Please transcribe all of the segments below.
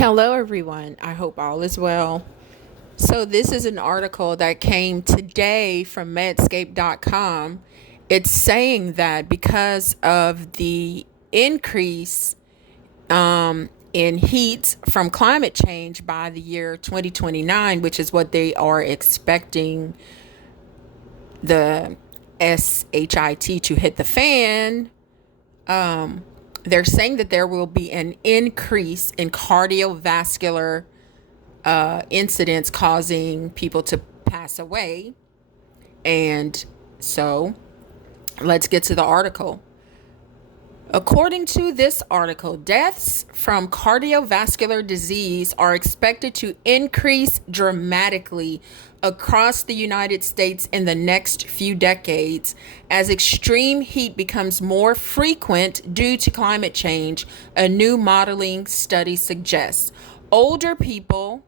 Hello, everyone. I hope all is well. So, this is an article that came today from medscape.com. It's saying that because of the increase in heat from climate change by the year 2029, which is what they are expecting the SHIT to hit the fan, they're saying that there will be an increase in cardiovascular incidents causing people to pass away. And so let's get to the article. According to this article, deaths from cardiovascular disease are expected to increase dramatically across the United States in the next few decades as extreme heat becomes more frequent due to climate change, a new modeling study suggests. Older people,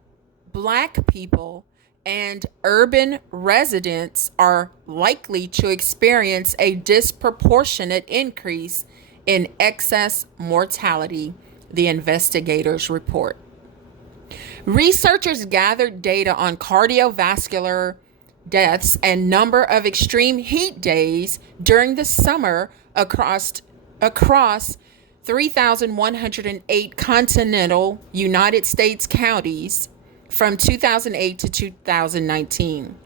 Black people, and urban residents are likely to experience a disproportionate increase in excess mortality, the investigators report. Researchers gathered data on cardiovascular deaths and number of extreme heat days during the summer across 3,108 continental United States counties from 2008 to 2019.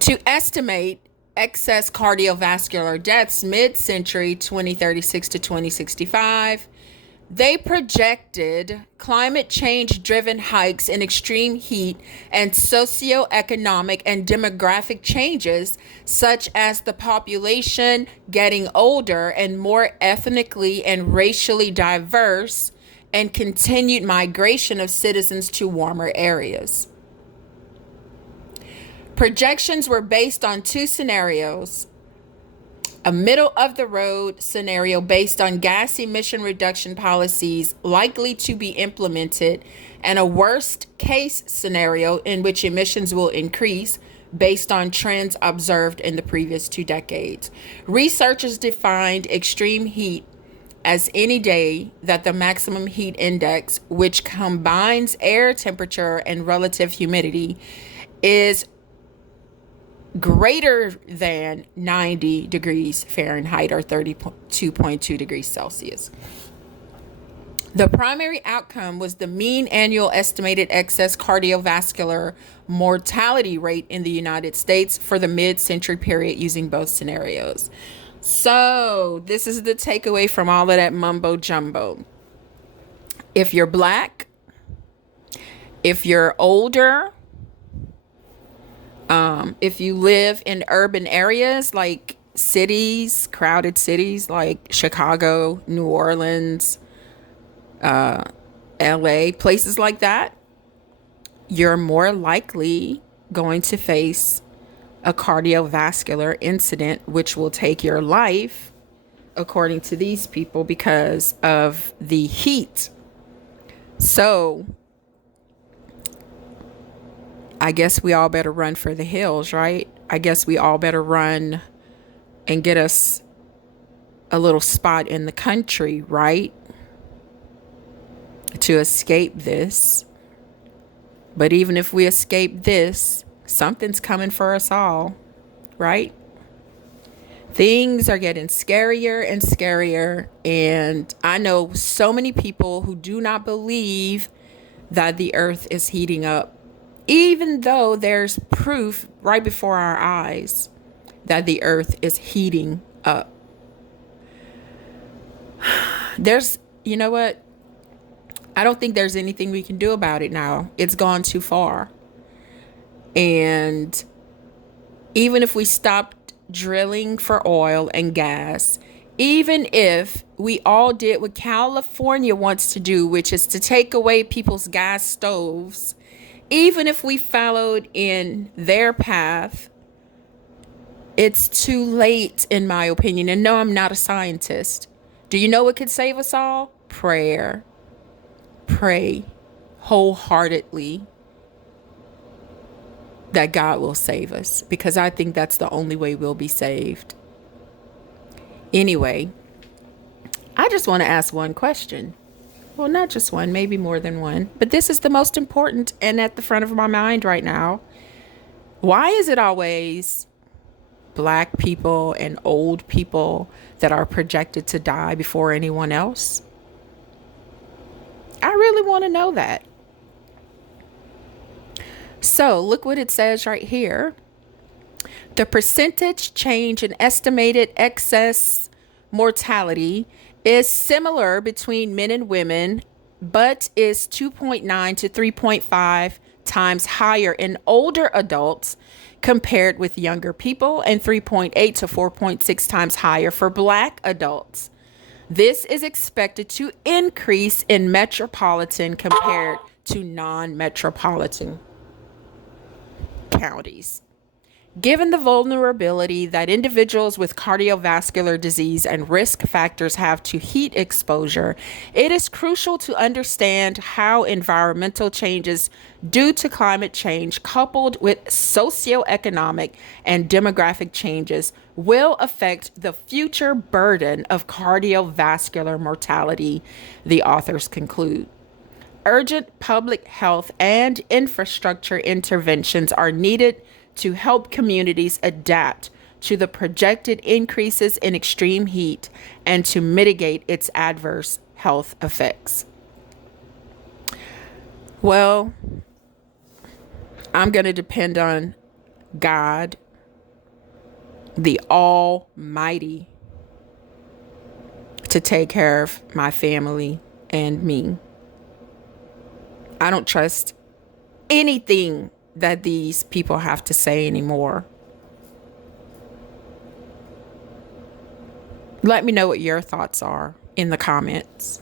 To estimate excess cardiovascular deaths mid-century 2036 to 2065, they projected climate change-driven hikes in extreme heat and socioeconomic and demographic changes, such as the population getting older and more ethnically and racially diverse, and continued migration of citizens to warmer areas. Projections were based on two scenarios: a middle-of-the-road scenario based on gas emission reduction policies likely to be implemented, and a worst-case scenario in which emissions will increase based on trends observed in the previous 2 decades. Researchers defined extreme heat as any day that the maximum heat index, which combines air temperature and relative humidity, is greater than 90 degrees Fahrenheit or 32.2 degrees Celsius. The primary outcome was the mean annual estimated excess cardiovascular mortality rate in the United States for the mid-century period using both scenarios. So this is the takeaway from all of that mumbo jumbo. If you're Black, if you're older, if you live in urban areas like cities, crowded cities like Chicago, New Orleans, LA, places like that, you're more likely going to face a cardiovascular incident, which will take your life, according to these people, because of the heat. So I guess we all better run for the hills, right? I guess we all better run and get us a little spot in the country, right? To escape this. But even if we escape this, something's coming for us all, right? Things are getting scarier and scarier. And I know so many people who do not believe that the earth is heating up, even though there's proof right before our eyes that the earth is heating up. You know what? I don't think there's anything we can do about it now. It's gone too far. And even if we stopped drilling for oil and gas, even if we all did what California wants to do, which is to take away people's gas stoves, even if we followed in their path, it's too late, in my opinion. And no, I'm not a scientist. Do you know what could save us all? Prayer. Pray wholeheartedly that God will save us, because I think that's the only way we'll be saved. Anyway, I just want to ask one question. Well, not just one, maybe more than one. But this is the most important and at the front of my mind right now. Why is it always black people and old people that are projected to die before anyone else? I really want to know that. So, look what it says right here. The percentage change in estimated excess mortality is similar between men and women, but is 2.9 to 3.5 times higher in older adults compared with younger people, and 3.8 to 4.6 times higher for black adults. This is expected to increase in metropolitan compared to non metropolitan counties. Given the vulnerability that individuals with cardiovascular disease and risk factors have to heat exposure, it is crucial to understand how environmental changes due to climate change, coupled with socioeconomic and demographic changes, will affect the future burden of cardiovascular mortality, the authors conclude. Urgent public health and infrastructure interventions are needed to help communities adapt to the projected increases in extreme heat and to mitigate its adverse health effects. Well, I'm going to depend on God, the Almighty, to take care of my family and me. I don't trust anything that these people have to say anymore. Let me know what your thoughts are in the comments.